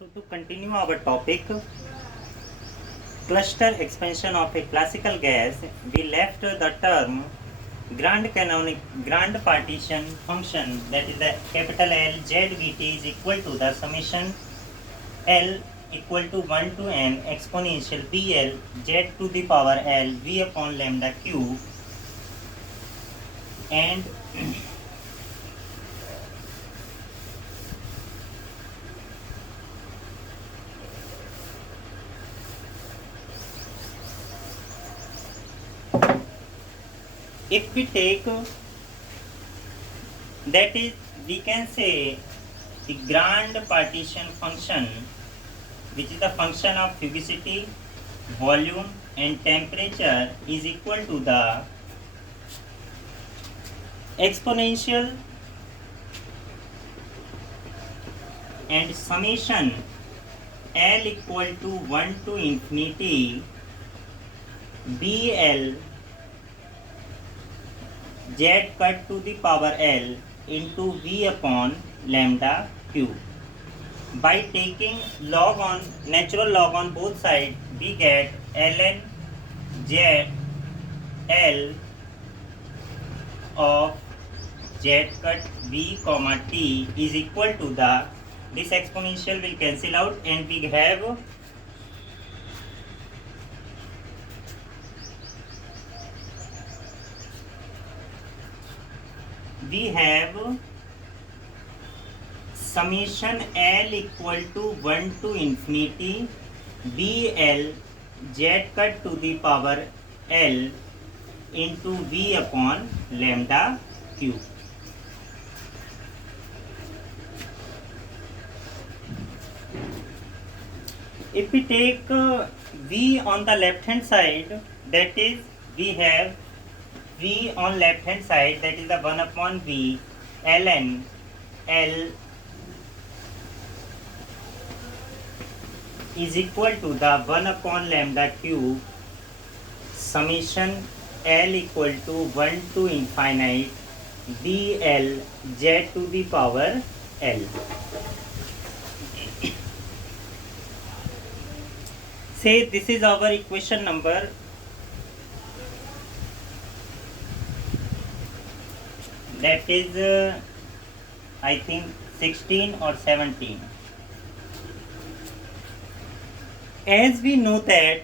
So to continue our topic, cluster expansion of a classical gas, we left the term grand partition function, that is the capital L ZVT is equal to the summation L equal to 1 to n exponential BL Z to the power L V upon lambda Q, and if we take, that is, we can say the grand partition function, which is the function of fugacity, volume and temperature, is equal to the exponential and summation L equal to 1 to infinity BL Z cut to the power L into V upon lambda Q. By taking natural log on both sides, we get ln Z L of Z cut V comma T is equal to the, this exponential will cancel out and we have summation L equal to 1 to infinity BL Z cut to the power L into V upon lambda Q. If we take V on the left hand side, that is, we have V on left hand side, that is the 1 upon V ln L is equal to the 1 upon lambda Q summation L equal to 1 to infinite BL Z to the power L. Say this is our equation number, that is I think 16 or 17. As we know that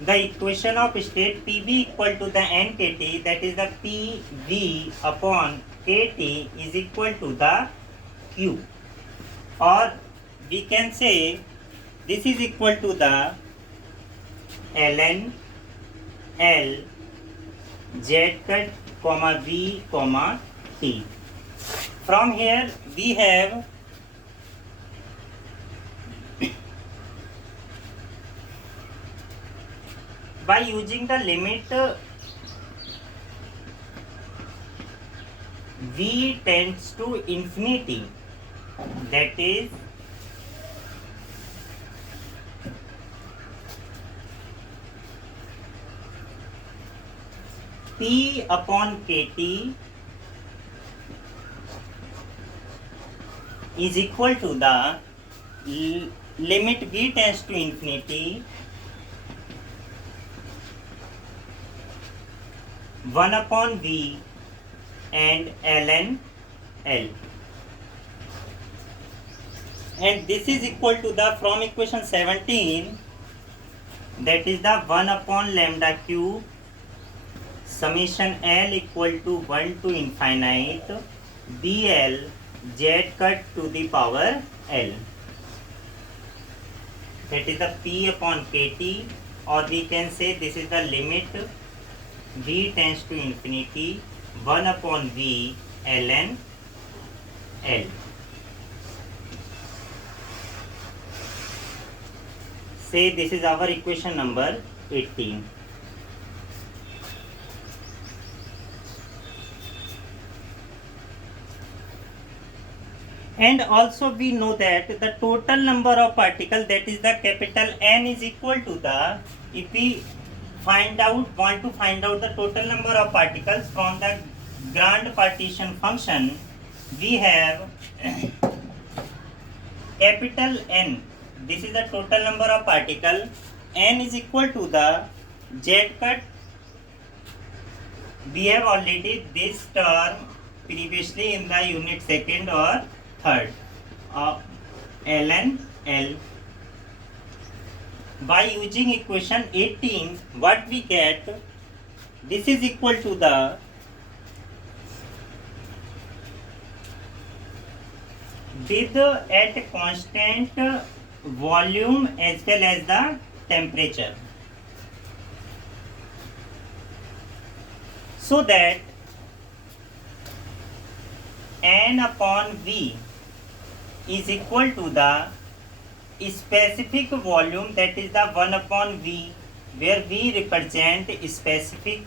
the equation of state PV equal to the NKT, that is the PV upon KT is equal to the Q, or we can say this is equal to the ln L Z cut comma V comma T. From here we have by using the limit V tends to infinity, that is P upon KT is equal to the limit V tends to infinity 1 upon V and ln L, and this is equal to the, from equation 17, that is the 1 upon lambda Q summation L equal to 1 to infinite BL Z cut to the power L, that is the P upon KT, or we can say this is the limit V tends to infinity 1 upon V ln L. Say this is our equation number 18. And also we know that the total number of particles, that is the capital N, is equal to the, if we want to find out the total number of particles from the grand partition function, we have capital N. This is the total number of particle. N is equal to the Z cut. We have already this term previously in the unit second or third of ln L. By using equation 18, what we get, this is equal to the with at constant volume as well as the temperature. So that N upon V is equal to the specific volume, that is the 1 upon V, where V represent specific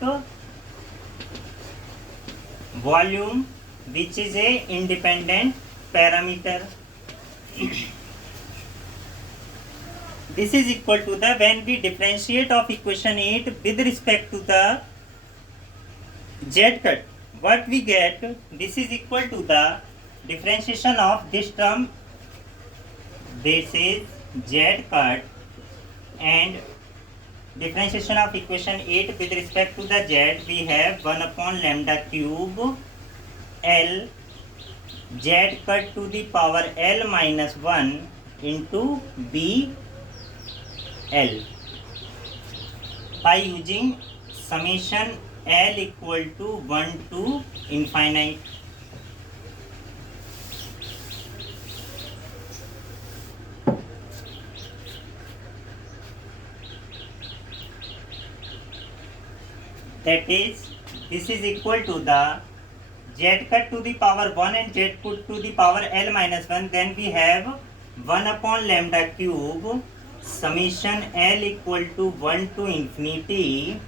volume which is a independent parameter. This is equal to the, when we differentiate of equation 8 with respect to the Z cut, what we get, this is equal to the differentiation of this term, this is Z cut, and differentiation of equation 8 with respect to the Z, we have 1 upon lambda cube L Z cut to the power L minus 1 into B L by using summation L equal to 1 to infinite. That is, this is equal to the Z cut to the power 1 and Z cut to the power L minus 1. Then we have 1 upon lambda cube summation L equal to 1 to infinity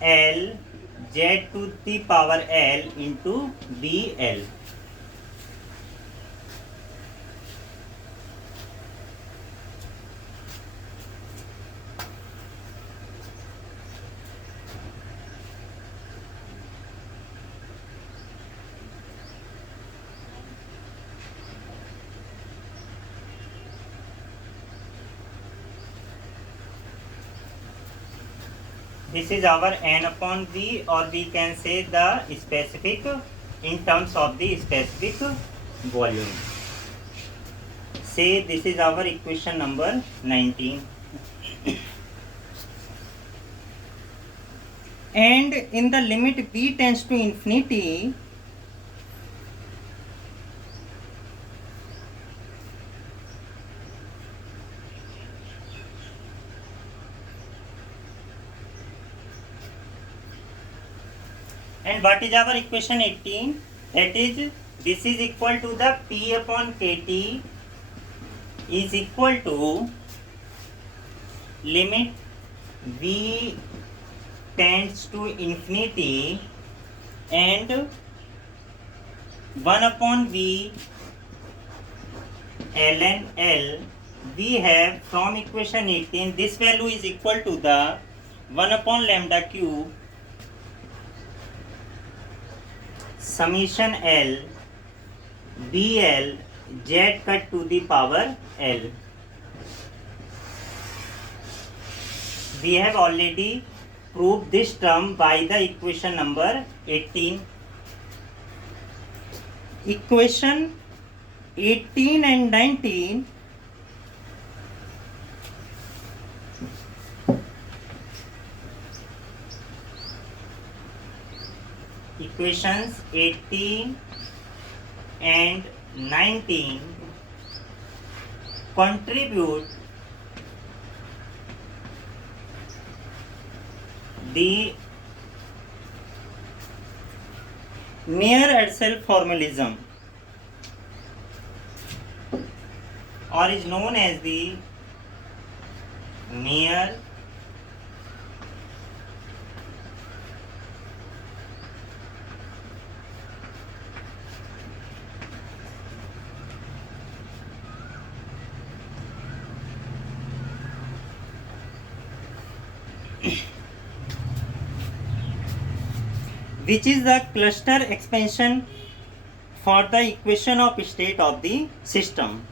L Z to the power L into BL. This is our N upon V, or we can say the specific in terms of the specific volume. Say this is our equation number 19. And in the limit V tends to infinity, and what is our equation 18? That is, this is equal to the P upon KT is equal to limit V tends to infinity and 1 upon V ln L. We have from equation 18, this value is equal to the 1 upon lambda cube summation L BL Z cut to the power L. We have already proved this term by the equation number 18. Equation 18 and 19 equations 18 and 19 contribute the Mayer-Edsel formalism, or is known as the Mayer which is the cluster expansion for the equation of state of the system.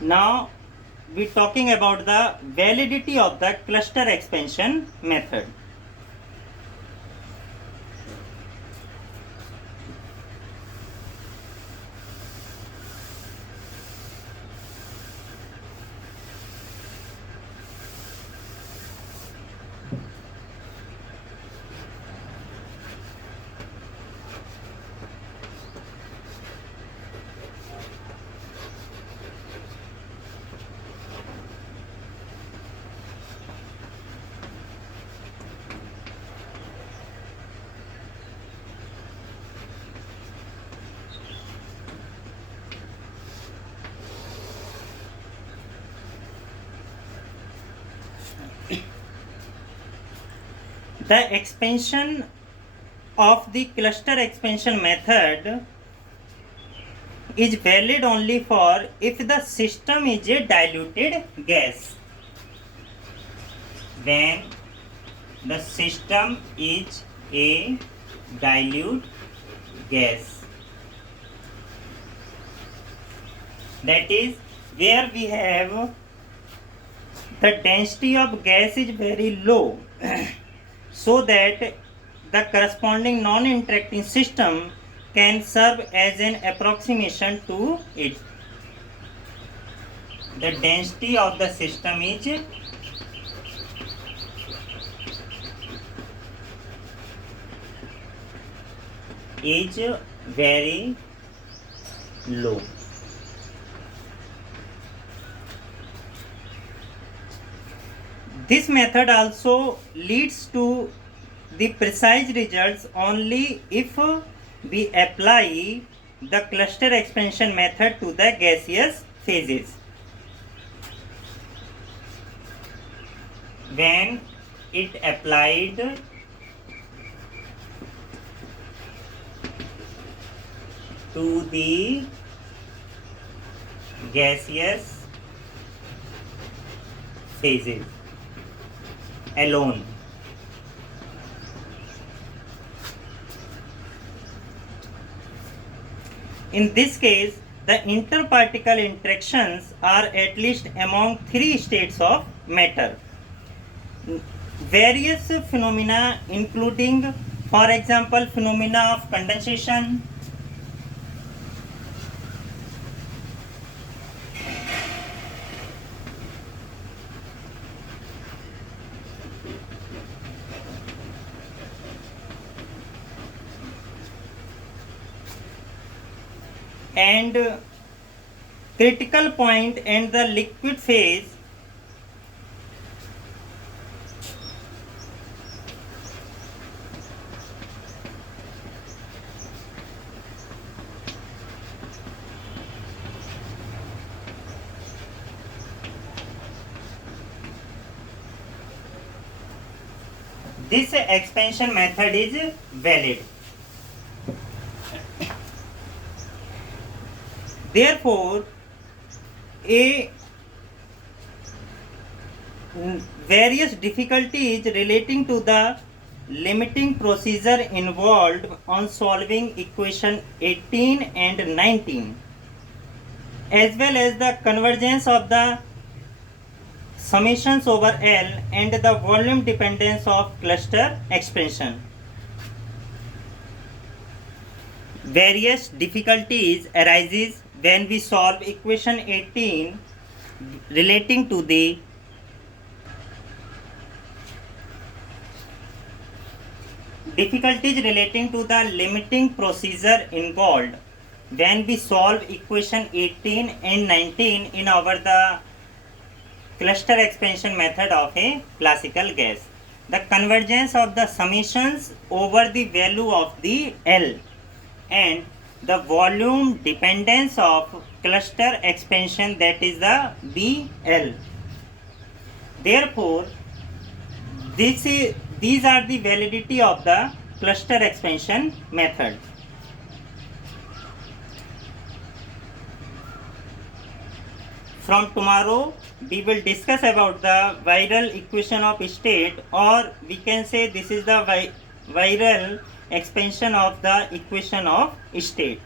Now we are talking about the validity of the cluster expansion method. The expansion of the cluster expansion method is valid only for if the system is a diluted gas. When the system is a dilute gas, that is where we have the density of gas is very low so that the corresponding non-interacting system can serve as an approximation to it. The density of the system is very low. This method also leads to the precise results only if we apply the cluster expansion method to the gaseous phases. When it applied to the gaseous phases alone. In this case, the interparticle interactions are at least among three states of matter. Various phenomena including, for example, phenomena of condensation, and critical point and the liquid phase this expansion method is valid. Therefore, various difficulties relating to the limiting procedure involved on solving equation 18 and 19, as well as the convergence of the summations over L and the volume dependence of cluster expansion. Various difficulties arises when we solve equation 18 relating to the limiting procedure involved when we solve equation 18 and 19 in our the cluster expansion method of a classical gas. The convergence of the summations over the value of the L and the volume dependence of cluster expansion, that is the BL. Therefore, these are the validity of the cluster expansion method. From tomorrow we will discuss about the viral equation of state, or we can say this is the viral expansion of the equation of state.